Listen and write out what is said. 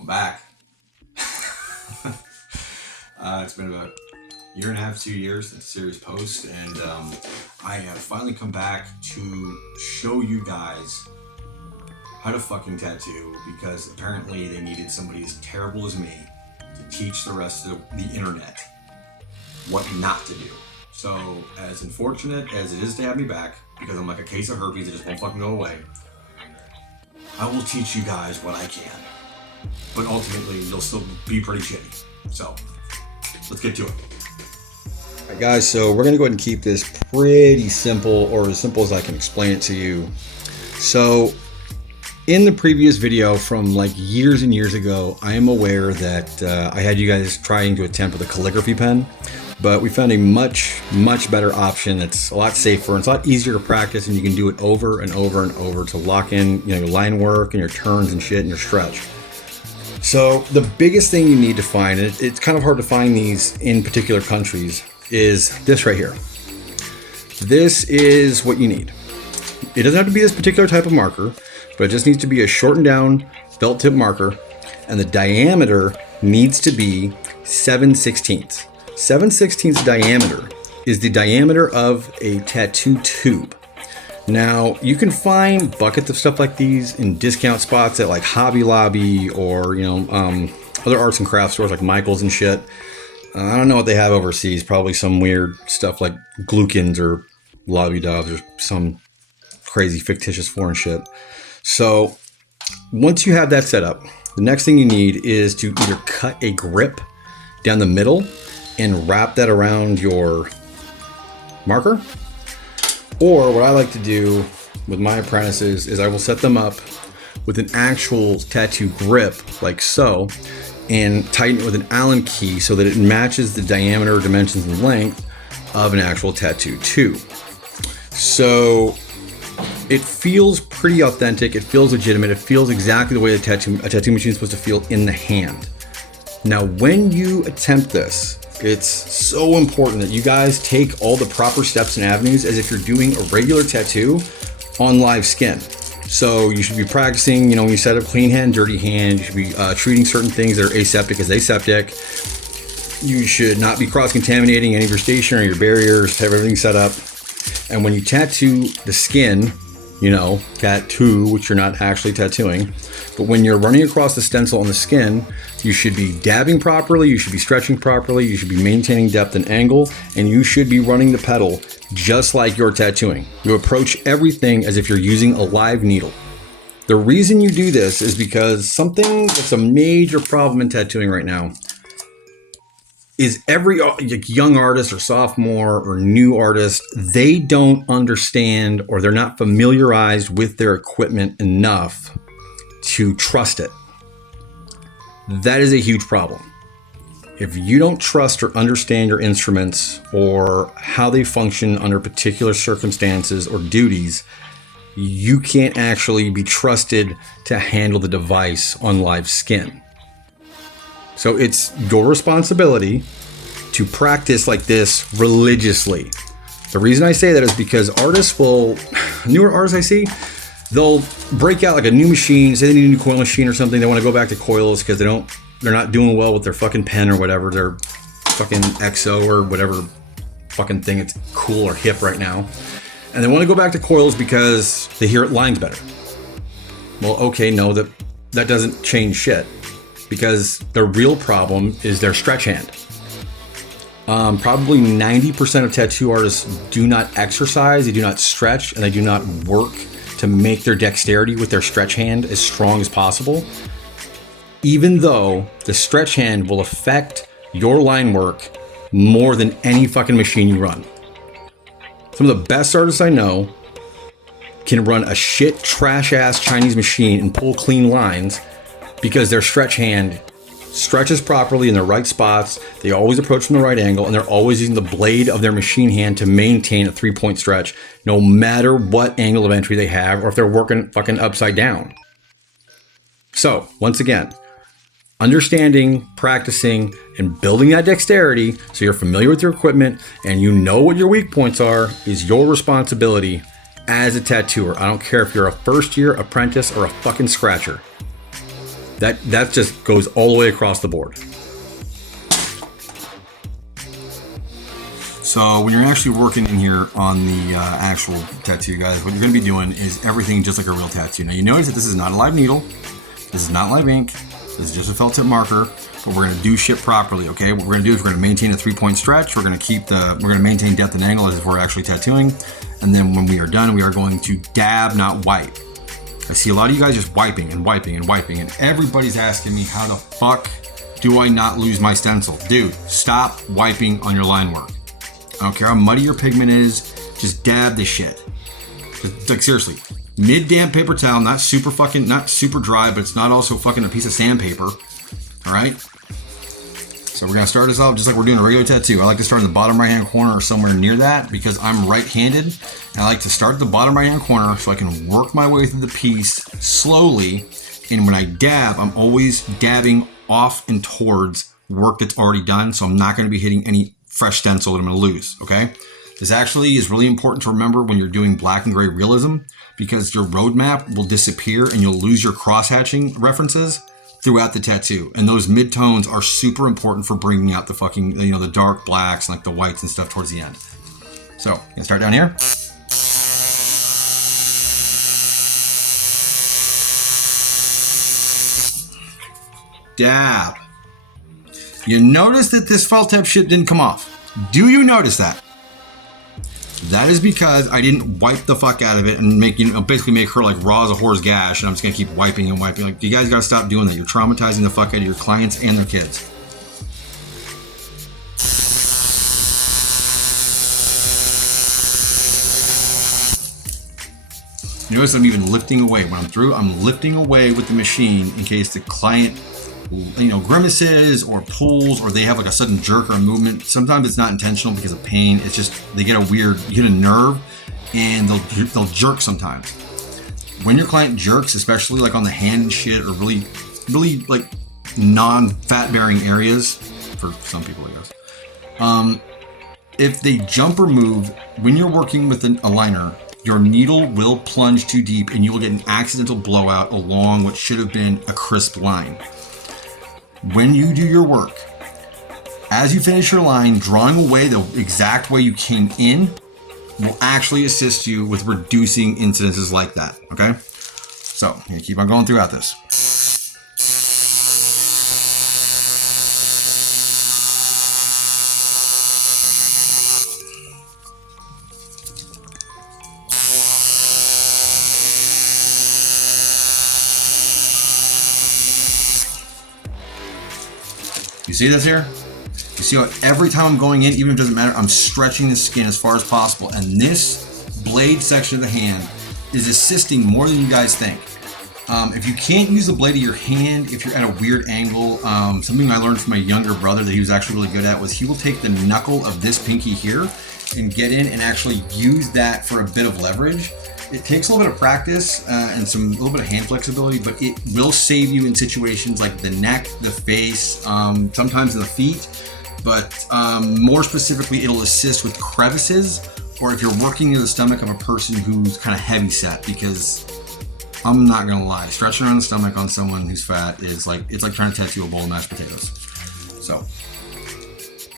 I'm back. It's been about a year and a half, 2 years since series post, and I have finally come back to show you guys how to fucking tattoo because apparently they needed somebody as terrible as me to teach the rest of the internet what not to do. So, as unfortunate as it is to have me back, because I'm like a case of herpes that just won't fucking go away, I will teach you guys what I can. But ultimately, you'll still be pretty shitty. So, let's get to it. Alright guys, so we're going to go ahead and keep this pretty simple, or as simple as I can explain it to you. So, in the previous video from like years and years ago, I am aware that I had you guys trying to attempt with a calligraphy pen, but we found a much better option that's a lot safer and it's a lot easier to practice, and you can do it over and over and over to lock in, your line work and your turns and shit and your stretch. So the biggest thing you need to find, and it's kind of hard to find these in particular countries, is this right here. This is what you need. It doesn't have to be this particular type of marker, but it just needs to be a shortened down felt tip marker, and the diameter needs to be 7/16. 7/16 diameter is the diameter of a tattoo tube. Now, you can find buckets of stuff like these in discount spots at like Hobby Lobby or, other arts and crafts stores like Michael's and shit. I don't know what they have overseas. Probably some weird stuff like Glukins or Lobby Dobbs or some crazy fictitious foreign shit. So once you have that set up, the next thing you need is to either cut a grip down the middle and wrap that around your marker. Or what I like to do with my apprentices is I will set them up with an actual tattoo grip like so, and tighten it with an Allen key so that it matches the diameter, dimensions, and length of an actual tattoo tube. So it feels pretty authentic, it feels legitimate, it feels exactly the way a tattoo machine is supposed to feel in the hand. Now when you attempt this, it's so important that you guys take all the proper steps and avenues as if you're doing a regular tattoo on live skin. So you should be practicing, when you set up clean hand, dirty hand. You should be treating certain things that are aseptic as aseptic. You should not be cross-contaminating any of your stationery, your barriers, have everything set up. And when you tattoo the skin, tattoo, which you're not actually tattooing, but when you're running across the stencil on the skin, you should be dabbing properly, you should be stretching properly, you should be maintaining depth and angle, and you should be running the pedal just like you're tattooing. You approach everything as if you're using a live needle. The reason you do this is because something that's a major problem in tattooing right now is every young artist or sophomore or new artist, they don't understand or they're not familiarized with their equipment enough to trust it. That is a huge problem. If you don't trust or understand your instruments or how they function under particular circumstances or duties, you can't actually be trusted to handle the device on live skin. So it's your responsibility to practice like this religiously. The reason I say that is because newer artists I see, they'll break out like a new machine, say they need a new coil machine or something. They want to go back to coils because they're not doing well with their fucking pen or whatever, their fucking XO or whatever fucking thing it's cool or hip right now. And they want to go back to coils because they hear it lines better. Well, okay, no, that doesn't change shit, because the real problem is their stretch hand. Probably 90% of tattoo artists do not exercise, they do not stretch, and they do not work to make their dexterity with their stretch hand as strong as possible, even though the stretch hand will affect your line work more than any fucking machine you run. Some of the best artists I know can run a shit trash ass Chinese machine and pull clean lines because their stretch hand stretches properly in the right spots. They always approach from the right angle, and they're always using the blade of their machine hand to maintain a 3-point stretch, no matter what angle of entry they have, or if they're working fucking upside down. So, once again, understanding, practicing, and building that dexterity so you're familiar with your equipment and you know what your weak points are is your responsibility as a tattooer. I don't care if you're a first year apprentice or a fucking scratcher. That just goes all the way across the board. So when you're actually working in here on the actual tattoo, guys, what you're going to be doing is everything just like a real tattoo. Now you notice that this is not a live needle, this is not live ink, this is just a felt tip marker, but we're going to do shit properly, okay? What we're going to do is we're going to maintain a 3-point stretch, we're going to maintain depth and angle as if we're actually tattooing, and then when we are done, we are going to dab, not wipe. I see a lot of you guys just wiping and wiping and wiping, and everybody's asking me, how the fuck do I not lose my stencil? Dude, stop wiping on your line work. I don't care how muddy your pigment is, just dab the shit. Just, like, seriously, mid damp paper towel, not super dry, but it's not also fucking a piece of sandpaper. All right. So we're gonna start this off just like we're doing a regular tattoo. I like to start in the bottom right hand corner or somewhere near that because I'm right-handed, and I like to start at the bottom right hand corner so I can work my way through the piece slowly. And when I dab, I'm always dabbing off and towards work that's already done, so I'm not going to be hitting any fresh stencil that I'm going to lose, okay? This actually is really important to remember when you're doing black and gray realism, because your roadmap will disappear and you'll lose your cross-hatching references throughout the tattoo. And those mid-tones are super important for bringing out the fucking, you know, the dark blacks and like the whites and stuff towards the end. So, gonna start down here. Dab. You notice that this felt tip shit didn't come off. Do you notice that? That is because I didn't wipe the fuck out of it and basically make her like raw as a whore's gash, and I'm just gonna keep wiping and wiping. Like, you guys gotta stop doing that. You're traumatizing the fuck out of your clients and their kids. You notice I'm even lifting away. When I'm through, I'm lifting away with the machine in case the client, you know, grimaces or pulls, or they have like a sudden jerk or a movement. Sometimes it's not intentional because of pain. It's just they get you get a nerve, and they'll jerk sometimes. When your client jerks, especially like on the hand and shit, or really like non-fat bearing areas, for some people I guess. If they jump or move when you're working with a liner, your needle will plunge too deep, and you will get an accidental blowout along what should have been a crisp line. When you do your work, as you finish your line, drawing away the exact way you came in will actually assist you with reducing incidences like that, okay? So, I'm gonna keep on going throughout this. You see this here? You see how every time I'm going in, even if it doesn't matter, I'm stretching the skin as far as possible. And this blade section of the hand is assisting more than you guys think. If you can't use the blade of your hand, if you're at a weird angle, something I learned from my younger brother that he was actually really good at was he will take the knuckle of this pinky here and get in and actually use that for a bit of leverage. It takes a little bit of practice and a little bit of hand flexibility, but it will save you in situations like the neck, the face, sometimes the feet, but more specifically, it'll assist with crevices, or if you're working near the stomach of a person who's kind of heavy set, because I'm not gonna lie, stretching around the stomach on someone who's fat is like, it's like trying to tattoo a bowl of mashed potatoes. So